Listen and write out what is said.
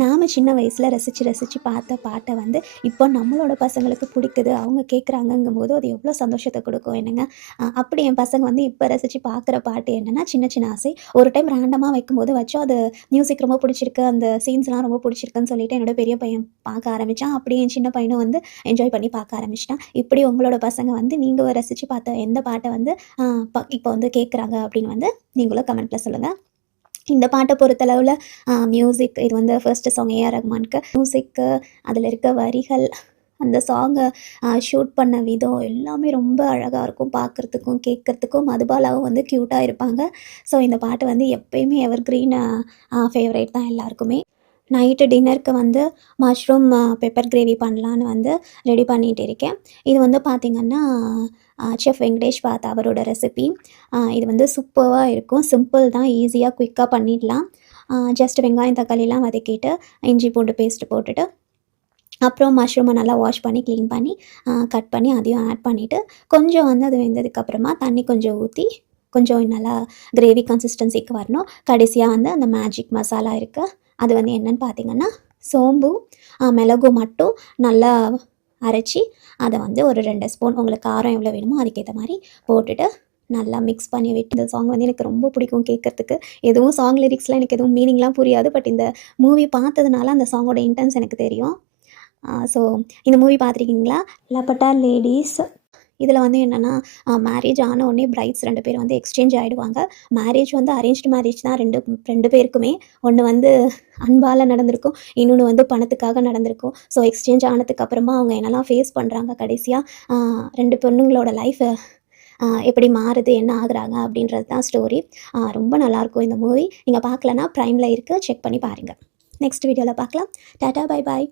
நாம் சின்ன வயசில் ரசித்து ரசித்து பார்த்த பாட்டை வந்து இப்போ நம்மளோட பசங்களுக்கு பிடிக்குது, அவங்க கேட்குறாங்கங்கும்போது அது எவ்வளோ சந்தோஷத்தை கொடுக்கும் என்னங்க. அப்படி என் பசங்க வந்து இப்போ ரசித்து பார்க்குற பாட்டு என்னென்னா சின்ன சின்ன ஆசை. ஒரு டைம் ரேண்டமாக வைக்கும்போது வச்சோம், அது மியூசிக் ரொம்ப பிடிச்சிருக்கு, அந்த சீன்ஸ்லாம் ரொம்ப பிடிச்சிருக்குன்னு சொல்லிட்டு என்னோட பெரிய பையன் பார்க்க ஆரம்பித்தான். அப்படியே என் சின்ன பையனும் வந்து என்ஜாய் பண்ணி பார்க்க ஆரம்பிச்சிட்டான். இப்படி உங்களோட பசங்க வந்து நீங்கள் ரசித்து பார்த்த எந்த பாட்டை வந்து இப்போ வந்து கேட்குறாங்க அப்படின்னு வந்து நீங்களும் கமெண்ட்டில் சொல்லுங்கள். இந்த பாட்டை பொறுத்தளவில் மியூசிக் இது வந்து ஃபர்ஸ்ட்டு சாங் ஏஆர் ரஹ்மானுக்கு. மியூசிக்கு, அதில் இருக்க வரிகள், அந்த சாங்கை ஷூட் பண்ண விதம் எல்லாமே ரொம்ப அழகாக இருக்கும் பார்க்குறதுக்கும் கேட்குறதுக்கும். மதுபாலாவும் வந்து க்யூட்டாக இருப்பாங்க. ஸோ இந்த பாட்டு வந்து எப்பயுமே எவர் கிரீன் ஃபேவரேட் தான் எல்லாருக்குமே. நைட்டு டின்னருக்கு வந்து மஷ்ரூம் பெப்பர் கிரேவி பண்ணலான்னு வந்து ரெடி பண்ணிகிட்டு இருக்கேன். இது வந்து பார்த்திங்கன்னா செஃப் வெங்கடேஷ் பாத் அவரோட ரெசிபி. இது வந்து சூப்பராக இருக்கும். சிம்பிள் தான், ஈஸியாக குயிக்காக பண்ணிடலாம். ஜஸ்ட் வெங்காயம் தக்காளிலாம் வதக்கிட்டு இஞ்சி பூண்டு பேஸ்ட்டு போட்டுட்டு அப்புறம் மஷ்ரூமை நல்லா வாஷ் பண்ணி க்ளீன் பண்ணி கட் பண்ணி அதையும் ஆட் பண்ணிவிட்டு கொஞ்சம் வந்து அது வெந்ததுக்கப்புறமா தண்ணி கொஞ்சம் ஊற்றி கொஞ்சம் நல்லா கிரேவி கன்சிஸ்டன்சிக்கு வரணும். கடைசியாக வந்து அந்த மேஜிக் மசாலா இருக்குது, அது வந்து என்னென்னு பார்த்திங்கன்னா சோம்பும் மிளகும் மட்டும் நல்லா அரைச்சி அதை வந்து ஒரு 2 ஸ்பூன் உங்களுக்கு காரம் எவ்வளோ வேணுமோ அதுக்கேற்ற மாதிரி போட்டுட்டு நல்லா மிக்ஸ் பண்ணி விட்டு. இந்த சாங் வந்து எனக்கு ரொம்ப பிடிக்கும் கேட்குறதுக்கு. எதுவும் சாங் லிரிக்ஸ்லாம் எனக்கு எதுவும் மீனிங்லாம் புரியாது, பட் இந்த மூவி பார்த்ததுனால அந்த சாங்கோட இன்டென்ஸ் எனக்கு தெரியும். ஸோ இந்த மூவி பார்த்துருக்கீங்களா? லப்பட்டா லேடீஸ். இதில் வந்து என்னென்னா மேரேஜ் ஆன உடனே பிரைட்ஸ் 2 பேர் வந்து எக்ஸ்சேஞ்ச் ஆகிடுவாங்க. மேரேஜ் வந்து அரேஞ்ச்டு மேரேஜ் தான் ரெண்டு பேருக்குமே. ஒன்று வந்து அன்பால் நடந்திருக்கும், இன்னொன்று வந்து பணத்துக்காக நடந்திருக்கும். ஸோ எக்ஸ்சேஞ்ச் ஆனதுக்கப்புறமா அவங்க என்னெல்லாம் ஃபேஸ் பண்ணுறாங்க, கடைசியாக 2 பொண்ணுங்களோட லைஃப் எப்படி மாறுது, என்ன ஆகுறாங்க அப்படின்றது தான் ஸ்டோரி. ரொம்ப நல்லாயிருக்கும் இந்த மூவி. நீங்கள் பார்க்கலன்னா ப்ரைமில் இருக்குது, செக் பண்ணி பாருங்கள். நெக்ஸ்ட் வீடியோவில் பார்க்கலாம். Tata, bye bye.